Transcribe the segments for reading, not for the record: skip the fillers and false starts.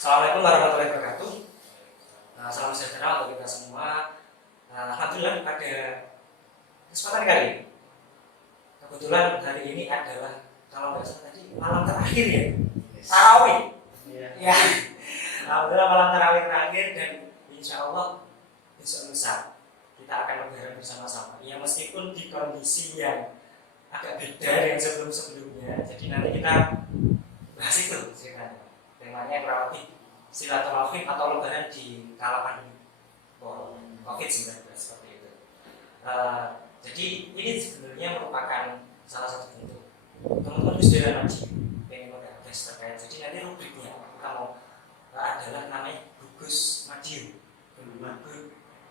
Assalamualaikum warahmatullahi wabarakatuh. Salam sejahtera untuk kita semua. Alhamdulillah pada kesempatan kali ini, kebetulan hari ini adalah kalau nggak salah tadi malam terakhir ya, tarawih. Ya, alhamdulillah malam tarawih terakhir dan insya Allah besok lusa kita akan lebaran bersama-sama. Ya meskipun di kondisi yang agak beda dengan sebelum-sebelumnya. Jadi nanti kita bahas itu ceritanya. Temanya kurang lebih silaturahim atau lebaran di kala pandemi COVID-19 seperti itu. Jadi ini sebenarnya merupakan salah satu bentuk teman-teman Gus Nanti pengen membahas terkait. Jadi nanti rubriknya kita mau adalah namanya Gugus Madiun.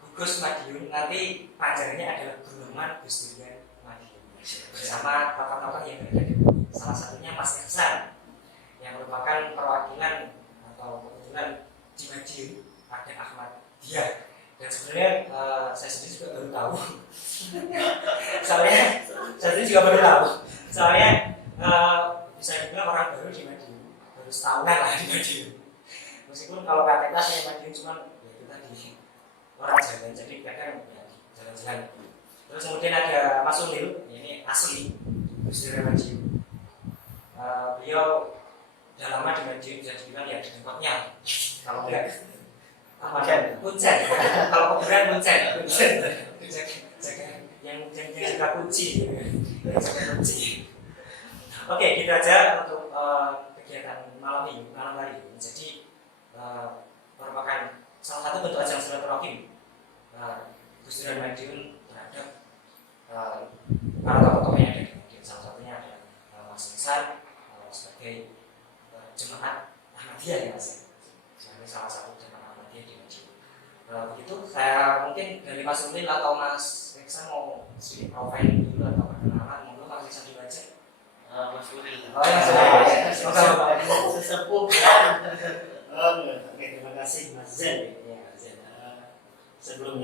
Gugus Madiun nanti panjangnya adalah Guneman Gus Madiun bersama tokoh-tokoh yang berada di salah satunya Mas Ihsan yang merupakan perwakilan atau kebetulan di Madiun ada Ahmad Dia. Dan sebenarnya saya sendiri juga baru tahu. Soalnya saya sendiri juga baru tahu. Soalnya bisa dibilang orang baru di Madiun, baru setahunan lah di Madiun. Meskipun kalau KTK saya Madiun cuma ya itu tadi orang jalan, jadi kadang ya jalan-jalan. Terus kemudian ada Mas Ulil, ini asli Gus Madiun. Beliau udah lama di Madiun, bisa dibilang ya di tempatnya. Kalau enggak kuncen. Kalau kuburan kuncen. Yang jaga kunci. Oke, gitu aja untuk kegiatan malam hari ini. Jadi merupakan salah satu bentuk ajang silaturahim Gus Dur Madiun terhadap para tokoh-tokoh yang ada di Madiun. Salah satunya ada Mas Ihsan sebagai jemaat Ahmadiyah ya Mas. Sebagai salah satu jemaat Ahmadiyah di Madiun. Begitu, saya mungkin dari Mas Ulil atau Mas Ihsan mau sedikit profil dulu atau perkenalan, monggo Mas Ihsan dibaca. Mas Ulil. Oh ya, saya. Sesepuh ya. Oke, terima kasih Mas Zen. Ya, Zen. Sebelum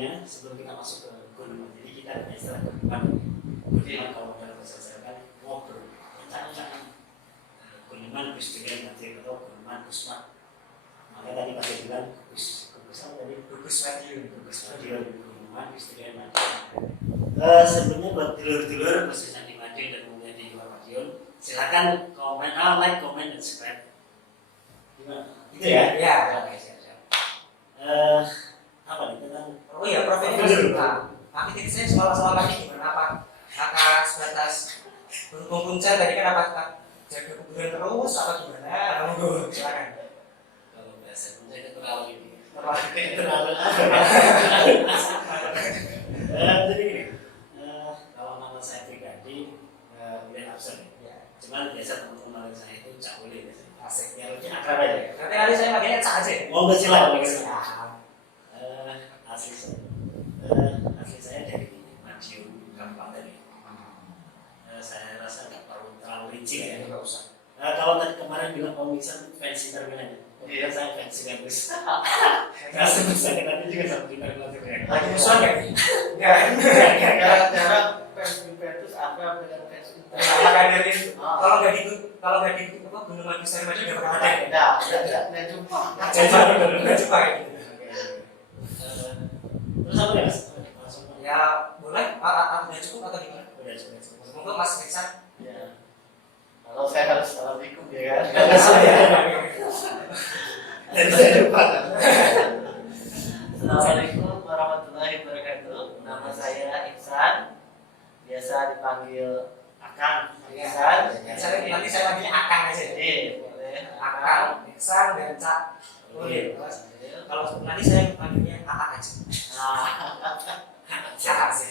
kita masuk ke Guneman, jadi kita ada istilah Guneman kalau dalam bahasa Jawa kan ngobrol, bercanda. Guneman Gus Dur nanti atau Guneman Gusmat. Makanya tadi Pak bilang Gus Madiun, Guneman Gus Dur Madiun. Sebelumnya buat dulur-dulur khususnya di Madiun dan kemudian di luar Madiun, silakan komen, like, komen dan subscribe. Gimana? Itu ya? Ya. Apa nih tentang? Oh iya, profil dulu. Aktivitas saya selama ini gimana apa? Kakak sebatas berhubung kuncen tadi kan apa? Jaga kuburan terus apa gimana? Monggo silakan. Kalau biasa kuncen itu terlalu ini. Terlalu Jadi kalau nama saya pribadi William Absen ya. Cuman biasa teman-teman saya itu Cak Uli biasanya. Asik. Ya mungkin akrab aja. Nanti saya pakainya Cak aja. Mau silakan. Asli saya dari Madiun Kabupaten. Saya rasa nggak perlu terlalu rinci ya. Nggak usah. Kalau tadi kemarin bilang Om Iksan fancy terminalnya, kemudian saya fancy kampus. Nggak sebut saya nanti juga sama di terminal juga. Lagi musuhan nggak? Nggak. Jarang fans Juventus apa dengan fans Inter. Kalau nggak di apa Guneman Gus Dur Madiun nggak pernah ada. Nggak jumpa. Nggak jumpa kayak gitu. Terus apa ya? Ya boleh. Udah cukup atau gimana? Udah cukup. Monggo Mas Ihsan. Ya. Kalau saya harus assalamualaikum ya kan. Dan saya lupa. Assalamualaikum warahmatullahi wabarakatuh. Nama saya Ihsan. Biasa dipanggil Akang. Ihsan. Nanti saya panggilnya Akang aja. Boleh. Akang, Ihsan dan Cak Ulil. Kalau nanti saya panggilnya Aak aja. Cak aja.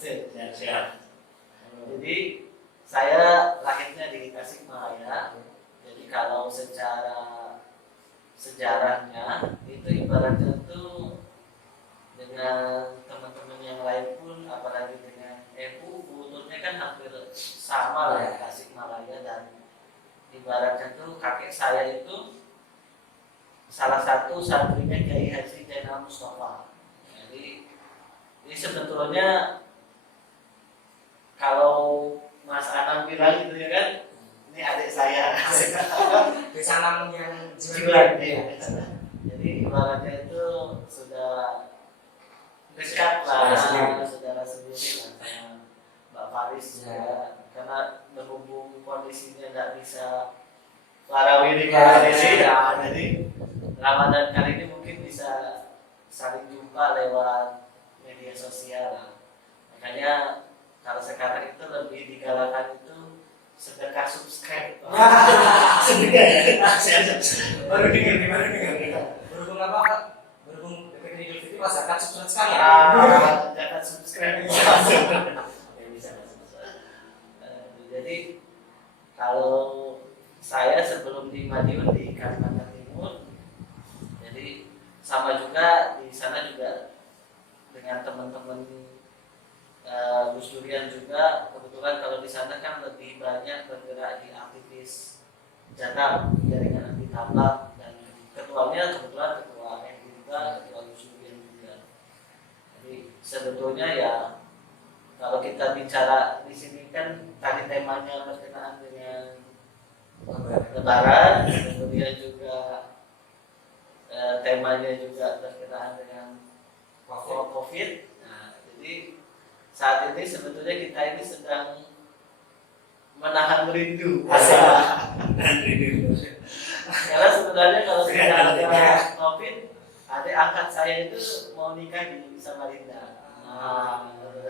Siap. Jadi saya lahirnya di Tasikmalaya. Jadi kalau secara sejarahnya itu ibaratnya tuh dengan teman-teman yang lain pun, apalagi dengan kulturnya kan hampir sama lah ya Tasikmalaya, dan ibaratnya tuh kakek saya itu salah satu santrinya Kiai Haji Zainal Mustafa. Jadi sebetulnya kalau Mas Anam bilang gitu ya kan, ini adik saya. Desa Nam yang Jiwa. Iya. Jadi ibaratnya itu sudah dekat lah, saudara sendiri lah sama Mbak Faris ya. Karena berhubung kondisinya nggak bisa warawiri ini ya, jadi Ramadan kali ini mungkin bisa saling jumpa lewat media sosial lah. Makanya kalau sekarang itu lebih digalakan itu sedekah subscribe. Sedekah ya. Baru dengar. Berhubung apa Pak? Berhubung dekat Idul Fitri pas zakat subscribe sekali ya. Jangan subscribe. Jadi kalau saya sebelum di Madiun di Kalimantan Timur, jadi sama juga di sana juga dengan teman-teman Gus Durian juga. Kebetulan kalau di sana kan lebih banyak bergerak di aktivis jadab jaringan anti tambak, dan ketuanya kebetulan ketua MI juga, ketua Gus Durian juga. Jadi sebetulnya ya kalau kita bicara di sini kan tadi temanya berkenaan dengan Lebaran, kemudian juga temanya juga berkenaan dengan COVID. Nah, jadi saat ini sebetulnya kita ini sedang menahan rindu. Karena sebenarnya kalau tidak ada COVID, adik angkat saya itu mau nikah di Samarinda.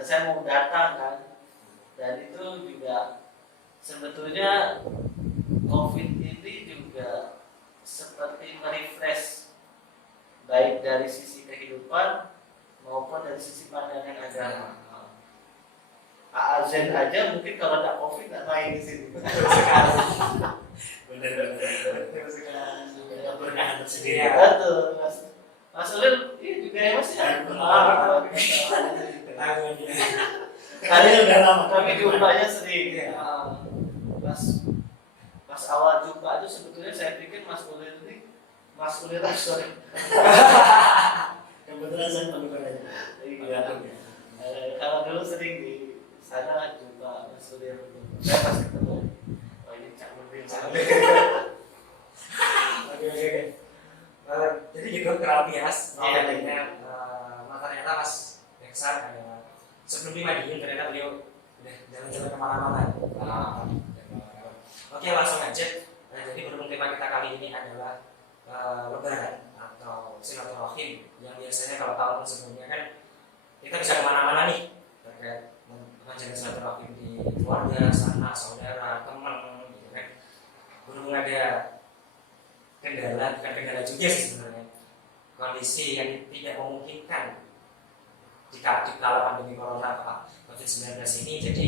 Saya mau datang kan, dan itu juga sebetulnya COVID ini juga seperti merefresh baik dari sisi kehidupan maupun dari sisi pandangan agama. Pak Azen aja mungkin kalau ada COVID nggak main di sini. Benar. Keberkahan tersendiri. Betul, Mas Ulil, iya juga ya Mas ya. Tadi udah lama. Tapi jumpanya sering. Pas awal jumpa itu sebetulnya saya pikir Mas Ulil ini sorry. Kebetulan saya pendukung aja. Iya. Kalau dulu sering di sana jumpa Mas Ulil, saya pas ketemu, oh ini Cak Ulil. Oke. Jadi gitu kurang lebih mas. Adanya ternyata Mas Beksan ada sebelum di Madiun ternyata beliau udah jalan-jalan kemana-mana. Oke, langsung aja. Jadi berhubung tema kita kali ini adalah Lebaran atau silaturahim, yang biasanya kalau tahun sebelumnya kan kita bisa kemana-mana nih terkait menjaga silaturahim di keluarga, sanak, saudara, teman, gitu kan. Berhubung ada bukan kendala juga sih sebenarnya, kondisi yang tidak memungkinkan jika pandemi corona COVID-19 ini. Jadi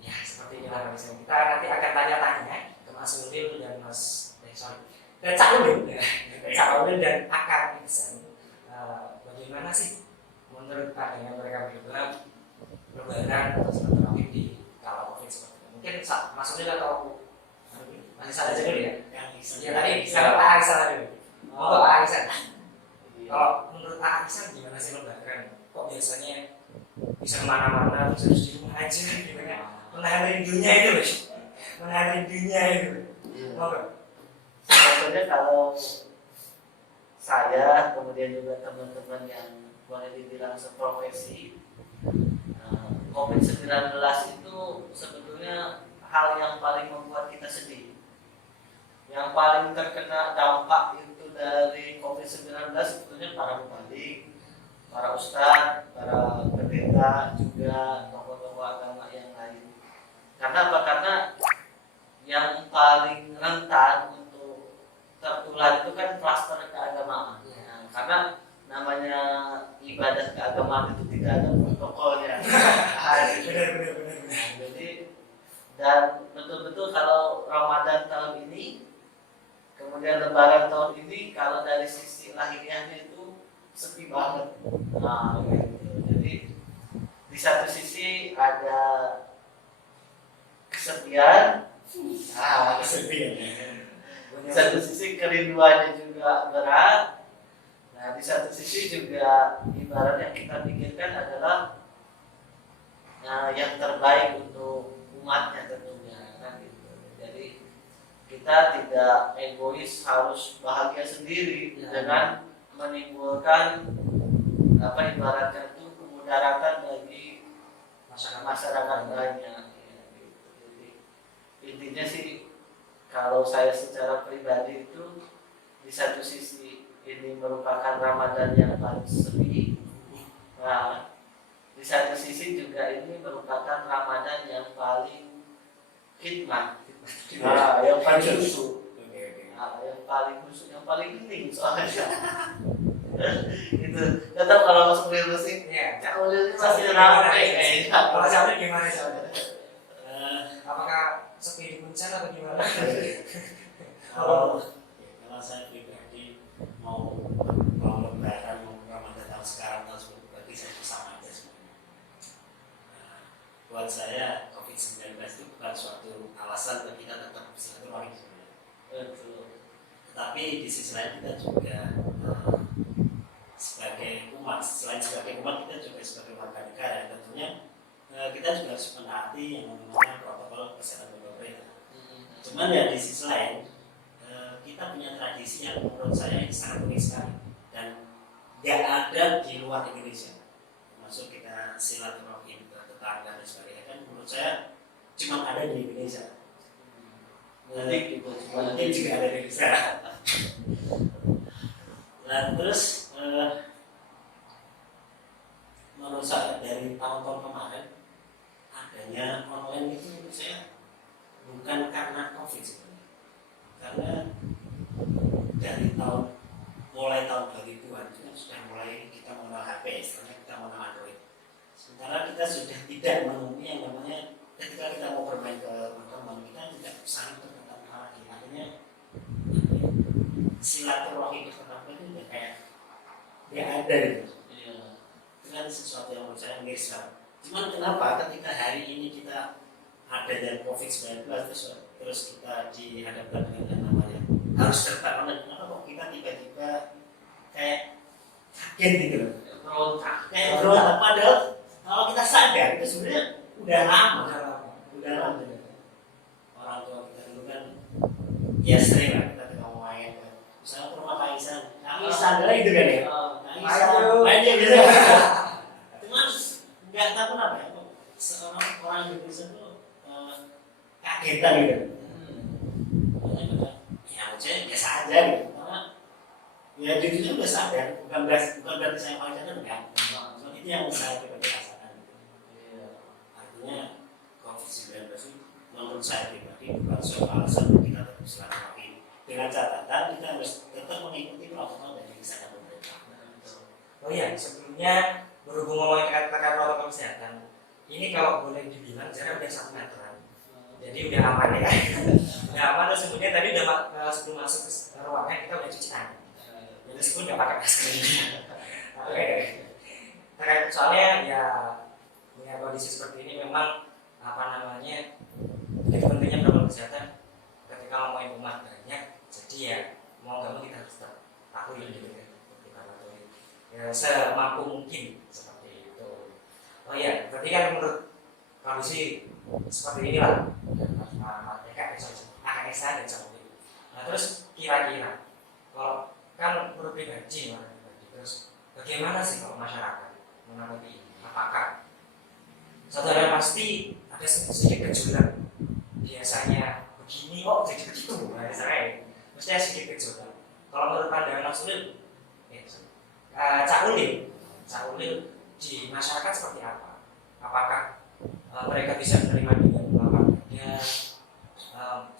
ya seperti inilah kondisi. Kita nanti akan tanya-tanya ke Mas Ulil dan Cak Ulil dan Akang Iksan, bagaimana sih menurut pandangan mereka berdua Lebaran atau silaturahim di kala COVID seperti ini. Mungkin Mas Ulil atau masih salah aja dulu ya. Ya tadi sekarang Pak Aksan dulu. Pak Aksan. Kalau menurut Pak Aksan gimana sih Lebaran? Kok biasanya bisa kemana-mana terus harus di rumah aja gitu kan? Menahan rindunya itu loh. Sebetulnya kalau saya kemudian juga teman-teman yang boleh dibilang seprofesi, COVID-19 itu sebetulnya hal yang paling membuat kita sedih. Yang paling terkena dampak itu dari COVID-19 sebetulnya para bupati, para ustadz, para pendeta, juga tokoh-tokoh agama yang lain. Karena apa? Karena yang paling rentan untuk tertular itu kan klaster keagamaan. Nah, karena namanya ibadah keagamaan itu tidak ada protokolnya. Jadi dan betul-betul kalau Ramadan tahun ini, kemudian Lebaran tahun ini, kalau dari sisi lahiriahnya itu sepi banget. Nah, gitu. Jadi di satu sisi ada kesepian, di satu sisi kerinduannya juga berat. Nah, di satu sisi juga ibarat yang kita pikirkan adalah yang terbaik untuk umatnya tentunya kan gitu. Jadi kita kita tidak egois harus bahagia sendiri dengan menimbulkan ibaratnya itu kemudaratan bagi masyarakat lainnya. Jadi intinya sih kalau saya secara pribadi itu di satu sisi ini merupakan Ramadan yang paling sepi. Nah, di satu sisi juga ini merupakan Ramadan yang paling khidmat. Nah, yang paling khusyuk. Nah, yang paling khusyuk, yang paling penting soalnya. Itu tetap kalau masuk di musik Iya. Cak Ulil ini masih ramai kayaknya. Kalau Cak gimana Cak? Apakah sepi di Puncak atau gimana? Kalau saya pribadi mau lebaran mau Ramadan tahun sekarang tahun bagi saya sama aja semuanya. Buat saya COVID-19 itu bukan suatu alasan bagi kita tetap silaturahmi sebenarnya. Betul. Tetapi di sisi lain kita juga sebagai umat, selain sebagai umat kita juga sebagai warga negara, tentunya kita juga harus menaati yang namanya protokol kesehatan pemerintah. Cuman ya di sisi lain kita punya tradisi yang menurut saya ini sangat unik sekali dan tidak ada di luar Indonesia, termasuk kita silaturahmi ke tetangga dan sebagainya, kan menurut saya cuma ada di Indonesia. Mudik juga ada di Indonesia. Nah terus menurut saya dari tahun-tahun kemarin adanya online itu menurut saya bukan karena COVID sebenarnya, karena dari mulai tahun 2000-an itu kan sudah mulai kita mengenal HP, istilahnya kita mengenal Android. Sementara kita sudah tidak menemui yang namanya ketika kita mau bermain ke teman-teman kita tidak saling bertatap muka lagi. Artinya silaturahmi bertatap muka itu udah kayak dia ada gitu. Itu kan sesuatu yang menurut saya miris sekali. Cuman kenapa ketika hari ini kita adanya COVID-19 terus kita dihadapkan dengan yang namanya harus serta online, kenapa kok kita tiba-tiba kayak kaget gitu loh, kayak berontak, padahal kalau kita sadar itu sebenarnya udah lama. Orang tua kita dulu kan ya sering lah kita mau main kan, misalnya ke rumah Kak Isan, gitu kan ya, main aja gitu. Cuman nggak tahu kenapa ya, seorang orang Indonesia tuh kagetan gitu. Ya menurut saya biasa aja gitu, karena ya dia itu udah sadar, bukan berarti saya paling sadar enggak. Cuma itu yang saya pribadi rasakan gitu. Artinya COVID-19 itu menurut saya pribadi bukan suatu alasan untuk kita tetap silaturahmi, dengan catatan kita harus tetap mengikuti protokol dari kesehatan pemerintah. Oh iya, sebelumnya berhubung ngomongin terkait protokol kesehatan, ini kalau boleh dibilang jarak udah 1 meteran. Jadi udah aman ya. Udah aman, terus kemudian tadi udah sebelum masuk ke ruangan kita udah cuci tangan. Meskipun nggak pakai masker. Oke. Soalnya ya punya kondisi seperti ini memang jadi pentingnya protokol kesehatan ketika ngomongin umat banyak. Jadi ya mau nggak mau kita harus tetap patuhi gitu kan. Kita patuhi. Ya semampu mungkin seperti itu. Oh iya, berarti kan menurut kondisi seperti inilah AKSA dan Jokowi. Nah terus kira-kira kalau kan menurut pribadi, terus bagaimana sih kalau masyarakat menanggapi ini? Apakah satu hal yang pasti ada sedikit gejolak, biasanya begini kok jadi begitu, nah misalnya mesti ada sedikit gejolak. Kalau menurut pandangan Mas Ulil, Cak Ulil di masyarakat seperti apa? Apakah mereka bisa menerima dengan lapangnya?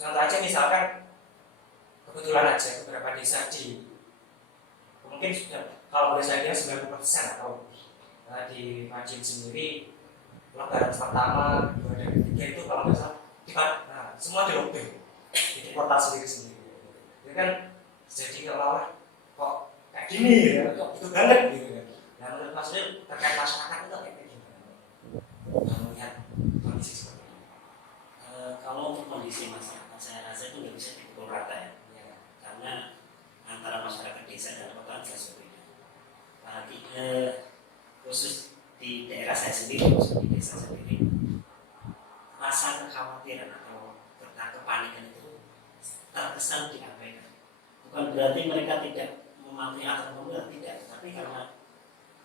Contoh aja misalkan kebetulan aja beberapa desa mungkin sudah kalau boleh saya kira 90% atau di Madiun sendiri lebaran pertama, 2 dan 3 itu kalau nggak salah semua di lockdown di portal sendiri. Itu kan jadi kalau kok kayak gini ya, kok itu banget gitu kan. Nah menurut Mas Ulil terkait masyarakat itu kayak gimana? Melihat kondisi seperti ini. Kalau untuk kondisi masyarakat saya rasa itu nggak bisa dipukul rata ya, karena antara masyarakat desa dan kota jelas berbeda. Apalagi khusus di daerah saya sendiri, khusus di desa sendiri, rasa kekhawatiran atau kepanikan itu terkesan diabaikan. Bukan berarti mereka tidak mematuhi aturan pemerintah, tidak, tapi karena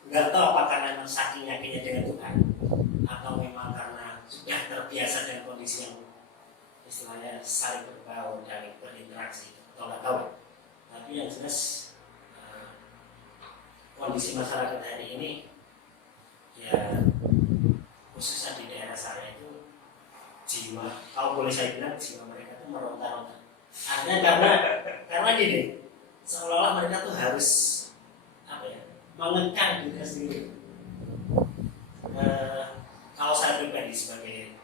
nggak tahu apa karena memang saking yakinnya dengan Tuhan atau memang karena sudah terbiasa dengan kondisi yang istilahnya saling berbaur dan berinteraksi, atau nggak tahu. Tapi yang jelas kondisi masyarakat hari ini ya khususnya di daerah saya itu jiwa, kalau boleh saya bilang jiwa mereka itu meronta-ronta. Artinya karena gini, seolah-olah mereka tuh harus apa ya, mengekang dirinya sendiri. Kalau saya pribadi sebagai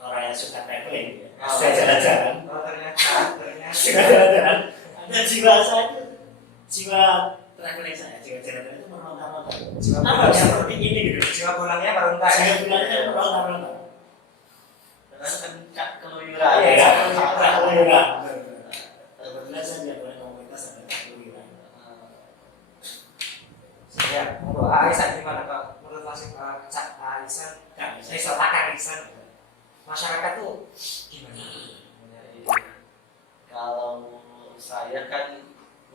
orang yang suka traveling, ya, suka jalan-jalan, suka jalan-jalan, ada jiwa saya itu, jiwa traveling saya, jiwa jalan-jalan itu meronta-ronta. Apa seperti ini gitu? Jiwa pulangnya meronta. Jiwa pulangnya meronta-ronta. Keluyuran. Iya, keluyuran. Kebetulan saya tidak boleh komunitas ada keluyuran. Ya, untuk Aisyah gimana Pak? Menurut Mas Aisyah, silakan Aisyah. Masyarakat tuh gimana? Kalau saya kan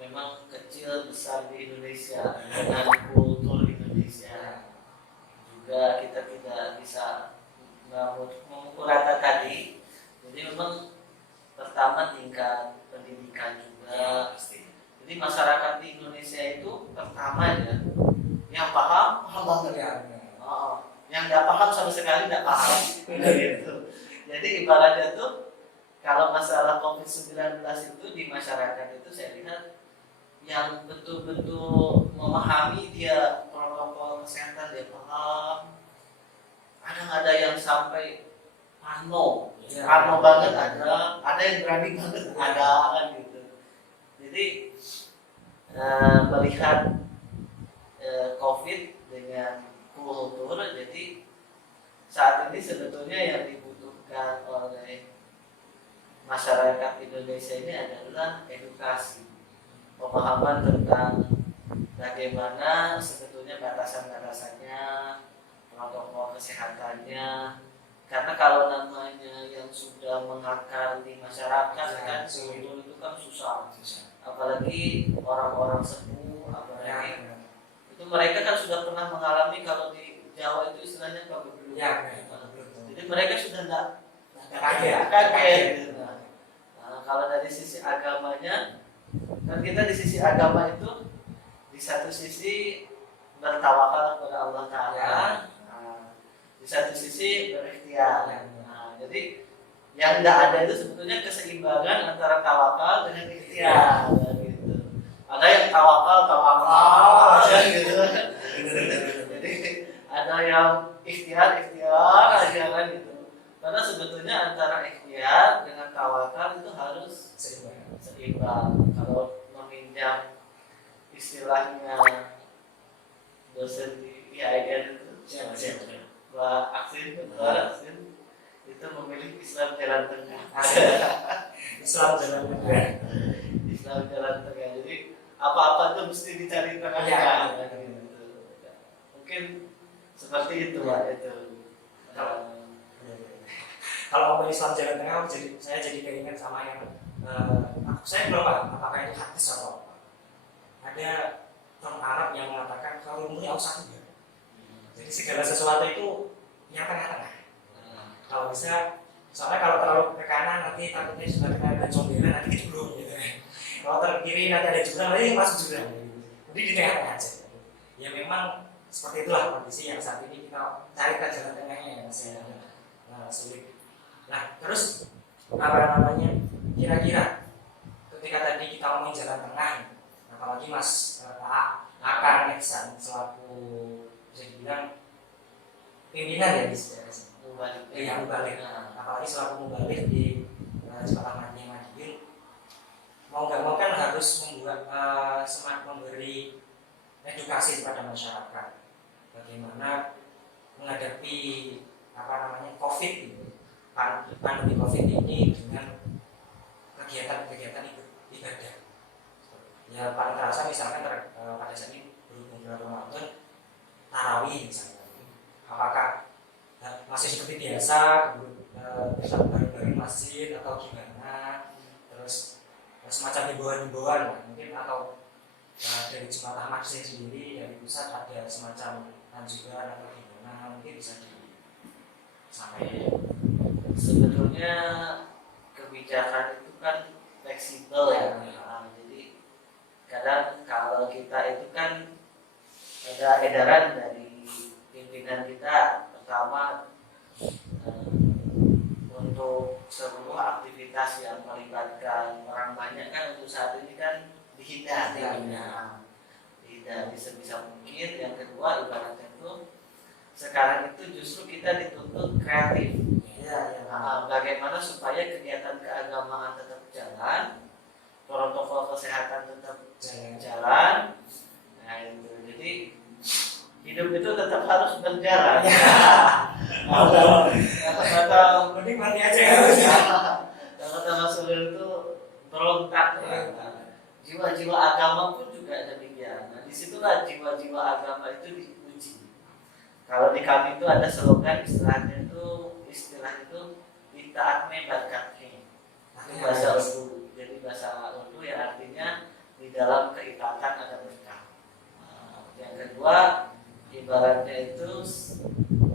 memang kecil besar di Indonesia dengan kultur Indonesia, juga kita tidak bisa memukul rata tadi. Jadi memang pertama tingkat pendidikan juga. Jadi masyarakat di Indonesia itu pertama ya, yang paham banget ya. Yang nggak paham sama sekali nggak paham. Gitu. Jadi ibaratnya tuh kalau masalah COVID-19 itu di masyarakat itu saya lihat yang betul-betul memahami dia protokol kesehatan dia paham. Ada yang sampai parno banget ada yang berani banget ada kan gitu. Jadi melihat COVID dengan kultur, jadi saat ini sebetulnya yang dibutuhkan oleh masyarakat Indonesia ini adalah edukasi, pemahaman tentang bagaimana sebetulnya batasan-batasannya, protokol kesehatannya. Karena kalau namanya yang sudah mengakar di masyarakat kan kultur itu kan susah. Apalagi orang-orang sepuh, apalagi itu mereka kan sudah pernah mengalami, kalau di Jawa itu istilahnya kabudut. Jadi mereka sudah nggak kaget. Nah, kalau dari sisi agamanya, kan kita di sisi agama itu di satu sisi bertawakal kepada Allah Taala, di satu sisi berikhtiar. Nah, jadi yang tidak ada itu sebetulnya keseimbangan antara tawakal dengan ikhtiar. Gitu. Ada yang tawakal aja gitu. Jadi ada yang ikhtiar aja kan gitu. Karena sebetulnya antara ikhtiar dengan tawakal itu harus seimbang. Kalau meminjam istilahnya dosen di IAIN itu Mbak Aksin itu memilih Islam jalan tengah. Islam jalan tengah. Islam jalan tengah. Jadi apa-apa tuh mesti dicari tengahnya. Mungkin seperti itu Pak itu. Kalau ngomong Islam jalan tengah, saya jadi keinget sama yang saya belum paham apakah itu hadis atau apa. Ada orang Arab yang mengatakan kalau umurnya ausat juga. Jadi segala sesuatu itu yang tengah-tengah. Kalau bisa, soalnya kalau terlalu ke kanan nanti takutnya sudah kena ada comberan nanti kejebloan gitu kan. Kalau terlalu kiri nanti ada jurang nanti masuk jurang. Jadi di tengah-tengah aja. Ya memang seperti itulah kondisi yang saat ini kita cari jalan tengahnya yang masih sulit. Nah terus apa namanya, kira-kira ketika tadi kita ngomongin jalan tengah, apalagi Mas akan Eksan selaku bisa dibilang pimpinan ya di sejarah mubalik. Apalagi selaku mubalik di Jembatan Madiun, mau nggak mau kan harus membuat memberi edukasi kepada masyarakat bagaimana menghadapi COVID ini, pandemi COVID ini dengan kegiatan ibadah. Ya paling terasa misalkan pada saat ini berhubung bulan Ramadan, tarawih misalnya. Apakah masih seperti biasa bareng-bareng masjid atau gimana? Terus semacam himbauan-himbauan lah, mungkin atau dari Jemaat Maksih sendiri dari pusat ada semacam anjuran atau gimana, mungkin bisa disampaikan. Sebetulnya kebijakan itu kan fleksibel ya. Nah, jadi kadang kalau kita itu kan ada edaran dari pimpinan kita, pertama untuk sebuah aktivitas yang melibatkan orang banyak kan untuk saat ini kan dihindari, dihindari sebisa mungkin. Yang kedua, ibaratnya itu sekarang itu justru kita dituntut kreatif. Bagaimana supaya kegiatan keagamaan tetap jalan, protokol kesehatan tetap jalan. Nah itu, jadi hidup itu tetap harus berjalan. Kata-kata mending mati aja ya. Kata Mas Ulil itu berontak. Jiwa-jiwa agama pun juga demikian. Nah, disitulah jiwa-jiwa agama itu diuji. Kalau di kami itu ada slogan istilah itu itaatme barkatme. Itu bahasa Urdu. Jadi bahasa Urdu yang artinya di dalam keitaatan ada berkah. Yang kedua, ibaratnya itu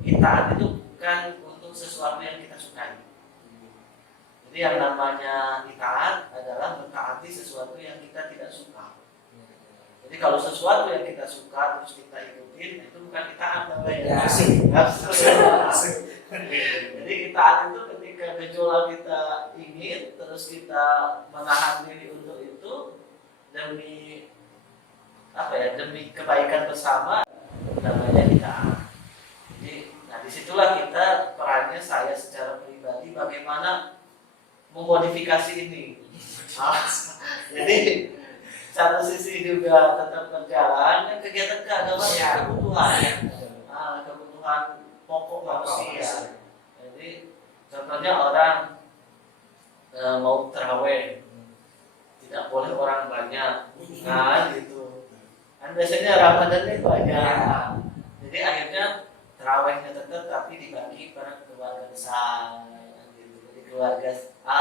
itaat itu bukan untuk sesuatu yang kita sukai. Jadi yang namanya itaat adalah mentaati sesuatu yang kita tidak suka. Jadi kalau sesuatu yang kita suka terus kita ikutin, itu bukan itaat namanya. Jadi itaat itu ketika gejolak kita ingin, terus kita menahan diri untuk itu demi demi kebaikan bersama, namanya itaat. Jadi, disitulah kita perannya saya secara pribadi bagaimana memodifikasi ini. Jadi satu sisi juga tetap berjalan, kegiatan keagamaan kebutuhan pokok manusia. Jadi contohnya orang mau terawih, tidak boleh orang banyak, gitu. Kan biasanya Ramadan itu banyak. Jadi akhirnya terawihnya tetap tapi dibagi pada keluarga besar, gitu. Jadi keluarga A,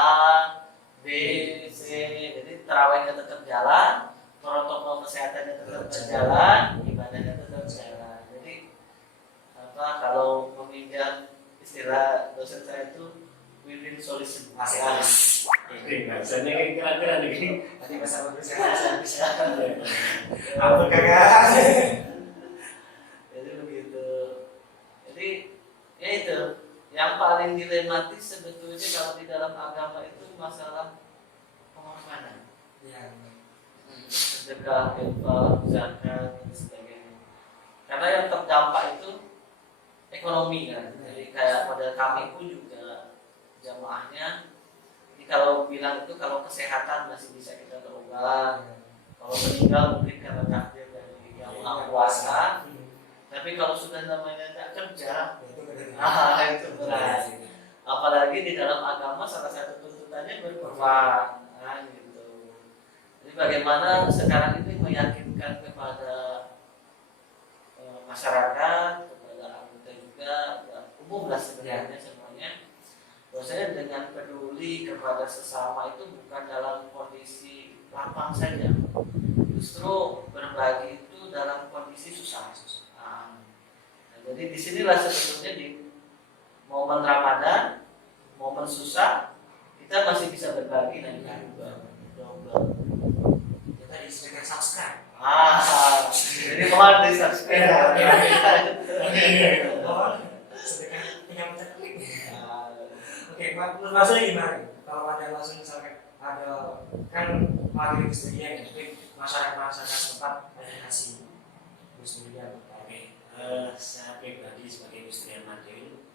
B, C. Jadi terawihnya tetap jalan, protokol kesehatannya tetap berjalan, ibadahnya tetap jalan. Jadi kalau meminjam istilah dosen saya itu win-win solution. Bahasanya kira-kira nih. Tadi bahasa bagus saya bisa. Apa kakak? Jadi begitu. Jadi ya itu yang paling dilematis sebetulnya kalau di dalam agama itu masalah pengorbanan. Sedekah, infak, zakat dan sebagainya. Karena yang terdampak itu ekonomi kan. Jadi kayak pada kami pun juga jamaahnya. Jadi kalau bilang itu kalau kesehatan masih bisa kita berobat. Kalau meninggal mungkin karena takdir dari yang Maha Kuasa. Tapi kalau sudah namanya tidak kerja, itu berat. Apalagi di dalam agama salah satu tuntutannya berkorban, gitu. Jadi bagaimana sekarang ini meyakinkan kepada masyarakat, kepada anggota juga, umum lah sebenarnya semuanya, bahwasanya dengan peduli kepada sesama itu bukan dalam kondisi lapang saja, justru berbagi itu dalam kondisi susah. Jadi disinilah sebetulnya di momen Ramadan, momen susah, kita masih bisa berbagi dan juga Kita disediakan subscribe. Jadi mohon di subscribe. Sedekah punya klik. Oke, maksudnya gimana? Kalau ada langsung misalkan ada kan wakil Gus Durian, jadi masyarakat setempat ada kasih Gus Durian. Saya pribadi sebagai Gus Durian Madiun,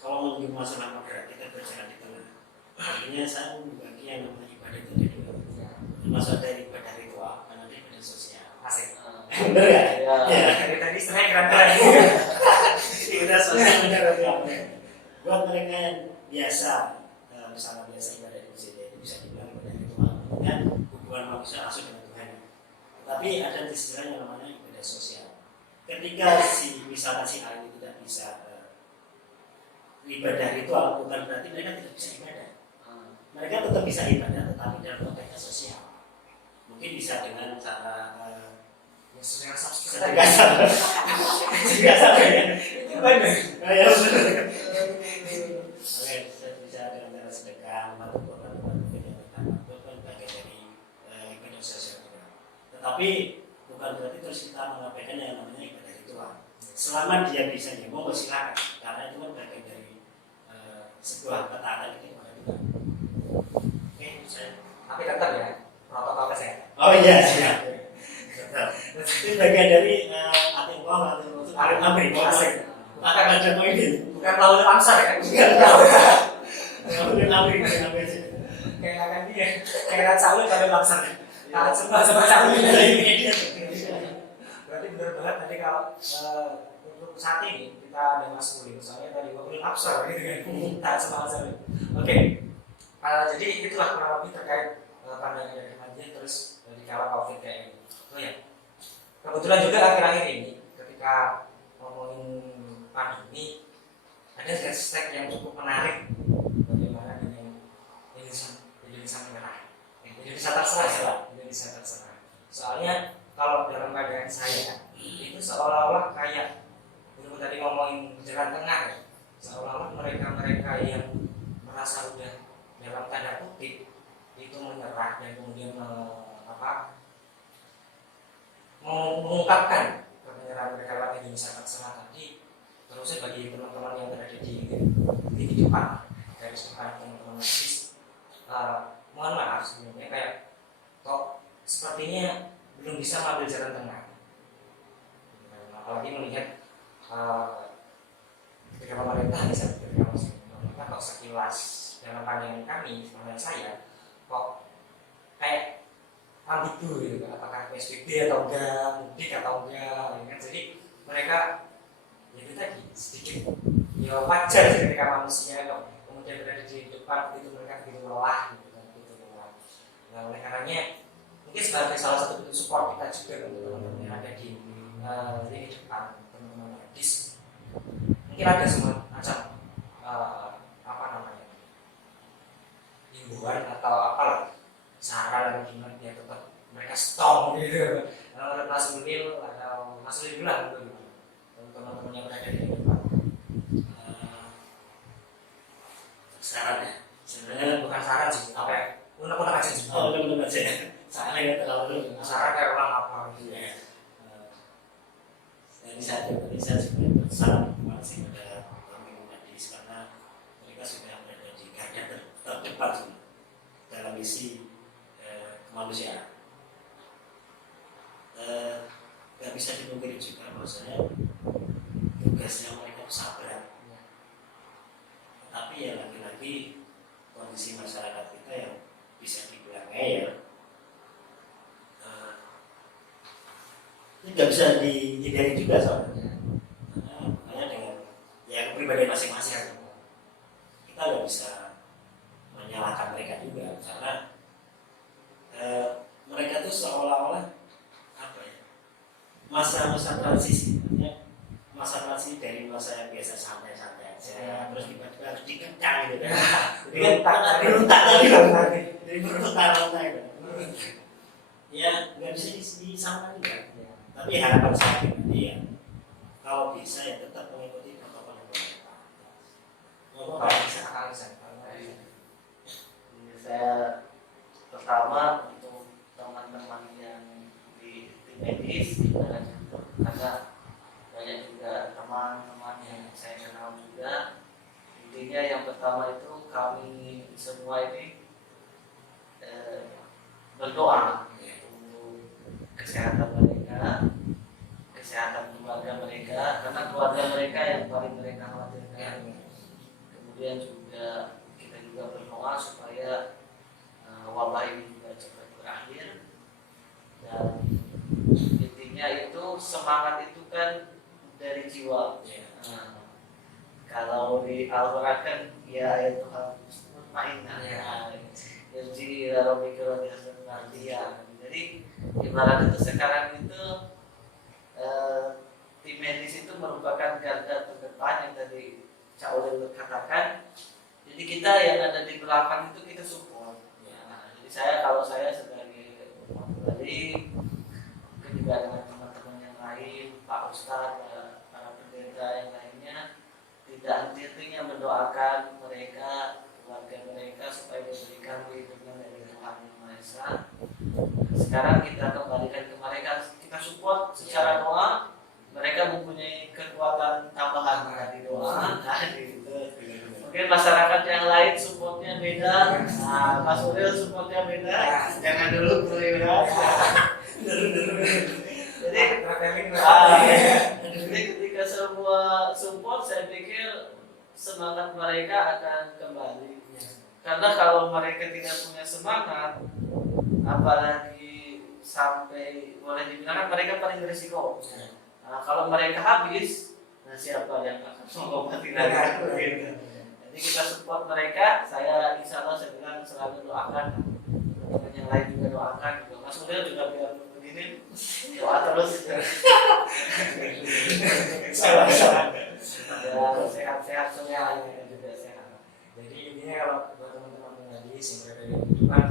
kalau menyinggung masalah moderat kita berjalan di tengah. Artinya saya membagi yang namanya ibadah itu jadi dua. Termasuk dari ibadah ritual dan ada ibadah sosial. Asik. Benar ya? Ya. Dari tadi istilahnya keren-keren. Ibadah sosial benar ya. Buat mereka yang biasa, misalnya biasa ibadah di masjid itu bisa dibilang ibadah ritual. Kan hubungan manusia langsung dengan Tuhan. Tapi ada istilah yang namanya ibadah sosial. Ketika misalnya si A itu tidak bisa ibadah ritual, bukan berarti mereka tidak bisa ibadah. Mereka tetap bisa ibadah, tetapi dalam konteks sosial. Biasa. Biasa ya. Itu benar. Ya benar. Oke, saya bicara dengan cara sedekah, membantu korban yang pertama itu kan bagian dari ibadah sosial juga. Tetapi bukan berarti terus kita mengabaikan yang namanya ibadah ritual. Selama dia bisa nyambung, silakan, karena itu kan bagian dari sebuah ketaatan itu kepada Tuhan. Oke, saya. Tapi tetap ya protokol kesehatan. Oh iya, siap. Itu bagian dari atingkol itu amri, asik. Akan ada poin ini. Bukan lawan langsar ya. Bukan amri. Kayak kan dia. Kayak Saul kalau langsar. Taat semua sama Saul. Berarti benar banget tadi kalau untuk saat ini kita ada maskulin. Soalnya tadi waktu langsar gitu kan. Taat sama Saul. Oke. Jadi itulah kurang lebih terkait pandangan dari Madian terus di kala COVID kayak ini. Oh ya. Kebetulan juga akhir-akhir ini ketika ngomongin pandemi ada hashtag yang cukup menarik bagaimana dengan Indonesia merah, Indonesia terserah. Soalnya kalau dalam pandangan saya itu seolah-olah kayak dulu tadi ngomongin jalan tengah ya, seolah-olah mereka yang merasa udah dalam tanda kutip itu menyerah dan kemudian mengungkapkan kebenaran mereka lewat Indonesia terserah tadi. Terusnya bagi teman-teman yang berada di depan dari depan teman-teman medis, mohon maaf sebelumnya kayak kok sepertinya belum bisa mengambil jalan tengah. Apalagi melihat ketika pemerintah kok sekilas dalam pandangan kami, pandangan saya kok kayak ambigu gitu, apakah PSBB atau enggak, mudik atau enggak, ya kan? Jadi mereka itu tadi sedikit ya wajar sih ketika manusia kemudian berada di depan itu mereka begitu lelah gitu kan, begitu lelah. Nah oleh karenanya mungkin sebagai salah satu bentuk support kita juga untuk teman-teman yang ada di depan, teman-teman medis, mungkin ada semacam himbauan atau apalah saran atau gimana biar tetap mereka strong gitu. Mas Unil atau Mas Unil bilang gitu teman-teman yang berada di depan. Saran ya? Sebenarnya Bukan saran sih, apa ya? Unek-unek aja sih. Oh, unek-unek aja. Saran ya terlalu. Saran kayak orang apa gitu ya. Dari saya sebenarnya bersaran masih pada teman-teman medis karena mereka sudah berada di garda terdepan dalam misi kemanusiaan. Gak bisa dipungkiri juga bahwasanya tugasnya mereka sangat berat. Tapi ya lagi-lagi kondisi masyarakat kita yang bisa dibilang ngeyel, tidak bisa dihindari juga soalnya. Makanya dengan ya kepribadian masing-masing kita nggak bisa menyalahkan mereka juga karena mereka tuh seolah-olah apa ya, masa-masa transisi, masa transisi dari masa yang biasa santai-santai aja, terus tiba-tiba harus dikekang gitu kan. Berontak lagi dari berontak gitu. Ya nggak bisa disamakan juga. Tapi harapan saya nanti ya kalau bisa ya tetap mengikuti protokol yang pemerintah. Saya pertama untuk teman-teman yang di tim medis karena banyak juga teman-teman yang saya kenal juga. Intinya yang pertama itu kami semua ini berdoa untuk kesehatan mereka, kesehatan keluarga mereka, karena keluarga mereka yang paling mereka khawatirkan. Kemudian juga kita juga berdoa supaya wabah ini juga cepat berakhir. Dan intinya itu semangat itu kan dari jiwa. Kalau di Al-Quran kan ya ayat Tuhan mutmainnah jadi jadi ibarat itu sekarang itu tim medis itu merupakan garda terdepan yang tadi Cak Ulil katakan. Jadi kita yang ada di belakang itu kita support. Jadi kalau saya sebagai pribadi juga dengan teman-teman yang lain bisa. Sekarang kita kembalikan ke mereka, kita support secara doa. Mereka mempunyai kekuatan tambahan di doa. Nah, gitu. Mungkin masyarakat yang lain supportnya beda. Nah, Mas Uril supportnya beda. Jangan dulu ya. Jadi ketika semua support, saya pikir semangat mereka akan kembali. Karena kalau mereka tidak punya semangat, apalagi sampai boleh dibilang mereka paling berisiko. Nah, kalau mereka habis, nah siapa yang akan mengobati mereka? Jadi kita support mereka. Saya insya Allah saya bilang selalu doakan. Teman yang lain juga doakan. Mas Uril juga biar begini doa terus. Ya sehat-sehat semua juga sehat. Jadi intinya kalau buat teman-teman pengaji sumber daya kehidupan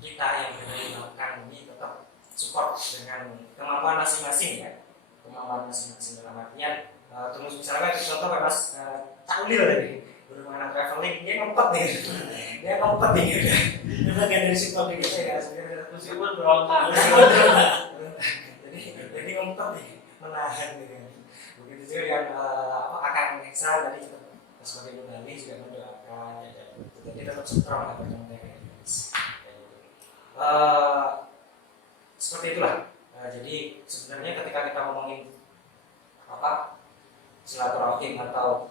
kita yang melakukan ini tetap support dengan kemampuan masing-masing ya, kemampuan masing-masing dalam artian terus misalnya contoh Mas Cak Ulil tadi berhubungan traveling dia ngempet nih, dia bagian dari support gitu ya Meskipun berontak. jadi ngempet nih menahan gitu. Begitu juga dengan akan Excel tadi juga sebagai pendamping juga mendoakan jadi tetap strong lah pertemuan seperti itulah. Jadi sebenarnya ketika kita ngomongin silaturahim atau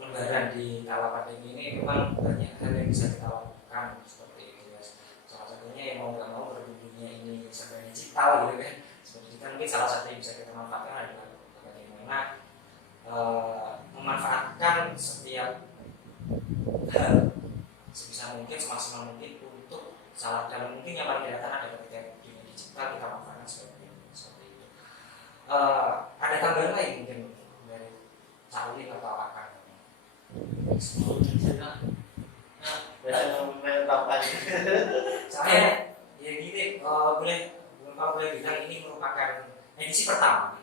lebaran di kala pandemi ini memang banyak hal yang bisa kita lakukan seperti itu ya. Salah satunya yang mau nggak mau berhubungnya ini serba digital gitu kan. Seperti itu mungkin salah satu yang bisa kita manfaatkan adalah bagaimana memanfaatkan setiap hal sebisa mungkin semaksimal mungkin untuk salah dalam mungkin yang paling kelihatan ada ketika di digital kita manfaatkan seperti itu. Ada tambahan lain mungkin dari Charlie atau akan saya ya gini boleh bilang ini merupakan edisi pertama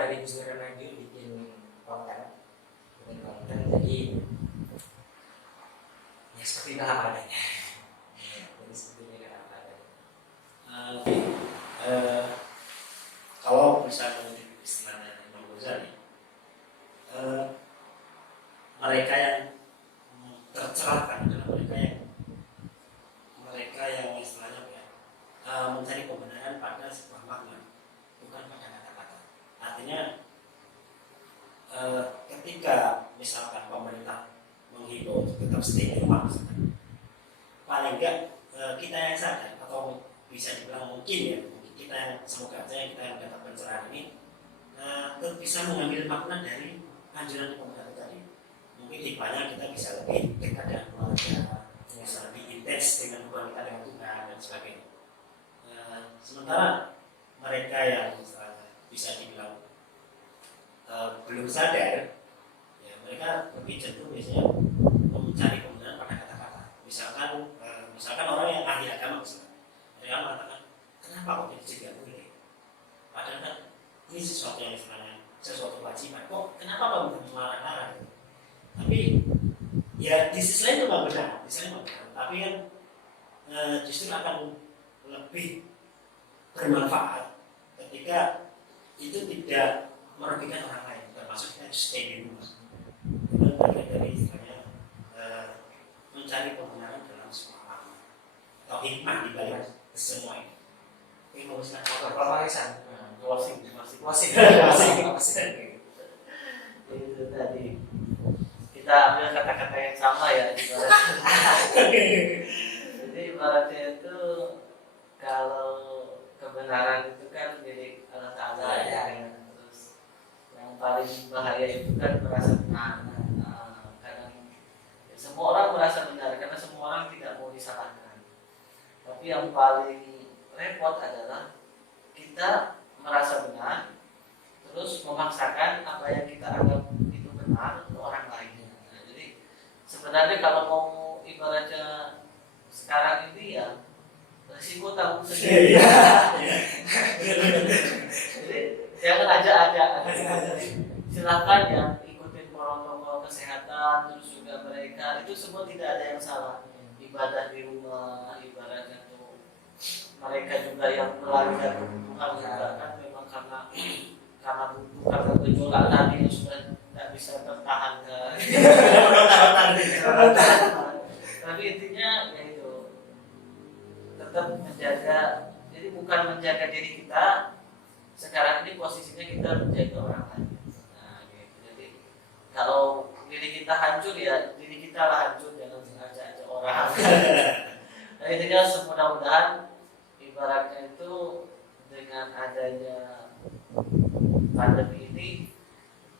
dari Muslim Radio bikin konten jadi ya seperti itu apa adanya. Jadi seperti ini apa adanya. Kalau misalnya istilahnya Imam Ghazali, mereka yang tercerahkan adalah mereka yang istilahnya mencari kebenaran pada sebuah makna, bukan pada kata-kata. Artinya ketika misalkan pemerintah menghimbau tetap stay di rumah, paling enggak kita yang sadar atau bisa dibilang mungkin ya kita yang semoga aja kita yang mendapat pencerahan ini bisa mengambil makna dari anjuran pemerintah tadi. Mungkin hikmahnya kita bisa lebih dekat dengan keluarga, bisa lebih intens dengan hubungan kita dengan Tuhan dan sebagainya. Sementara mereka yang bisa dibilang belum sadar, ya mereka lebih cenderung biasanya mencari kebenaran pada kata-kata. Misalkan orang yang ahli agama misalkan, mereka mengatakan kenapa kok jadi tidak boleh? Padahal kan ini sesuatu yang istilahnya sesuatu kewajiban. Kok kenapa kamu melarang-larang? Tapi ya di sisi lain itu nggak benar, tapi kan justru akan lebih bermanfaat ketika itu tidak merugikan orang lain, termasuk kita stay di rumah. Itu bagian dari istilahnya mencari kebenaran dalam semua hal atau hikmah di balik semua ini. Ini maksudnya Pemarisan, Wasing. Itu tadi kita ambil kata-kata yang sama ya jadi ibaratnya itu kalau kebenaran itu kan milik Allah Ta'ala ya. Terus yang paling bahaya itu kan merasa benar. Kadang semua orang merasa benar karena semua orang tidak mau disalahkan. Tapi yang paling repot adalah kita merasa benar terus memaksakan apa yang kita anggap itu benar untuk orang lain. Nah, jadi sebenarnya kalau mau ibaratnya sekarang ini ya risiko tanggung sendiri. Jadi jangan aja. Silakan yang ikutin protokol kesehatan, terus juga mereka itu semua tidak ada yang salah. Ibadah di rumah, mereka juga yang melanggar kebutuhan juga kan memang karena butuh, karena gejolak tadi yang sudah tidak bisa tertahankan. Tapi intinya ya itu tetap menjaga, jadi bukan menjaga diri kita sekarang ini, posisinya kita menjaga orang lain. Nah, gitu. Jadi kalau diri kita hancur ya diri kita lah hancur, jangan ajak orang. Nah, intinya mudah-mudahan ibaratnya itu dengan adanya pandemi ini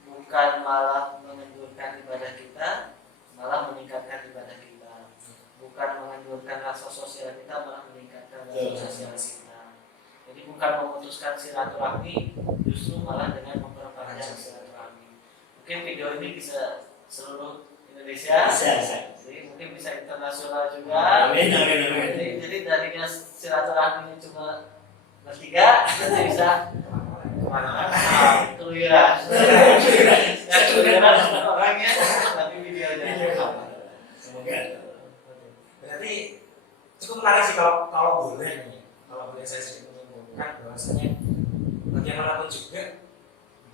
bukan malah mengendurkan ibadah kita, malah meningkatkan ibadah kita. Bukan mengendurkan rasa sosial kita, malah meningkatkan rasa sosial kita. Jadi bukan memutuskan silaturahmi, justru malah dengan memperpanjang silaturahmi. Mungkin video ini bisa seluruh Indonesia, jadi mungkin bisa internasional juga. Amin. Jadi darinya silaturahmi cuma bertiga, nanti bisa kemana-mana, keluyuran. Yang keluyuran orangnya, tapi videonya. Semoga. Berarti cukup menarik sih kalau boleh nih, kalau boleh saya sedikit menyimpulkan bahwasanya bagaimanapun juga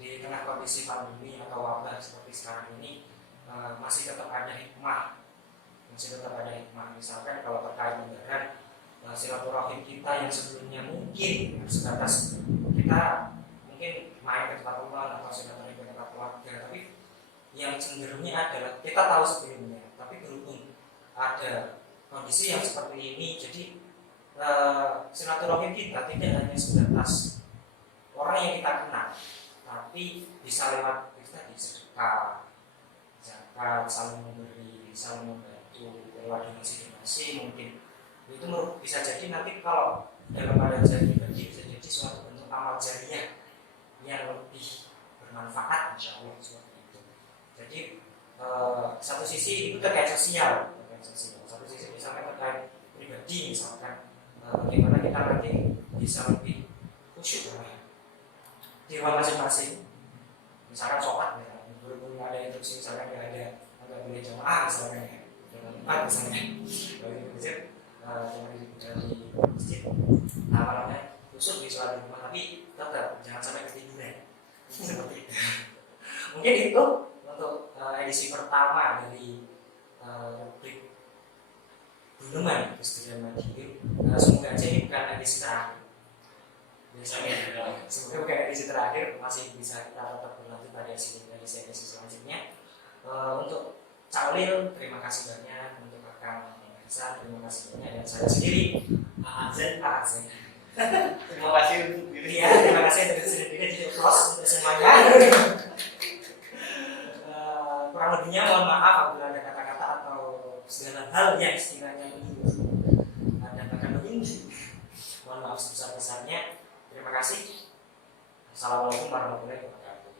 di tengah kondisi pandemi atau wabah seperti sekarang ini masih tetap ada hikmah, misalkan kalau terkait dengan silaturahim kita yang sebelumnya mungkin sebatas kita mungkin main ke tempat teman atau silaturahim ke tempat keluarga, tapi yang cenderungnya adalah kita tahu sebelumnya, tapi berhubung ada kondisi yang seperti ini, jadi silaturahim kita tidak hanya sebatas orang yang kita kenal, tapi bisa lewat kita di sedekah, zakat, saling memberi, saling membantu, lewat donasi mungkin itu bisa jadi nanti kalau dalam keadaan saya pribadi bisa jadi suatu bentuk amal jariah yang lebih bermanfaat, insya Allah seperti itu. Jadi satu sisi itu terkait sosial, satu sisi misalkan terkait pribadi, misalkan bagaimana kita nanti bisa lebih khusyuk di rumah masing-masing, misalkan sholat ya, berhubung ada instruksi misalkan ada agak boleh jamaah misalkan ya, misalnya bagi masjid jangan di masjid namanya khusus di sholat di rumah, tapi tetap jangan sampai ketiduran seperti itu. Mungkin itu untuk edisi pertama dari rubrik Guneman Kesetiaan Madiun. Semoga aja ini bukan edisi terakhir. Semoga bukan edisi terakhir, masih bisa kita tetap berlanjut pada edisi selanjutnya. Untuk Calil, terima kasih banyak. Untuk Kakang Hasan, terima kasih banyak. Dan saya sendiri, Pak Azen. Terima kasih untuk diri. Ya, terima kasih untuk diri sendiri. Jadi close untuk semuanya. Kurang lebihnya mohon maaf apabila ada kata-kata atau segala hal yang istilahnya menyinggung dan bahkan menyinggung. Mohon maaf sebesar-besarnya. Terima kasih. Assalamualaikum warahmatullahi wabarakatuh.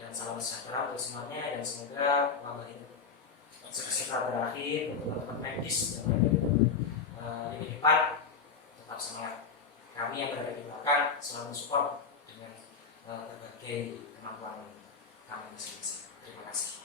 Dan salam sejahtera untuk semuanya, dan semoga wabah ini segera berakhir. Untuk teman-teman medis yang berada di depan tetap semangat. Kami yang berada di belakang selalu support dengan berbagai kemampuan kami masing-masing. Terima kasih.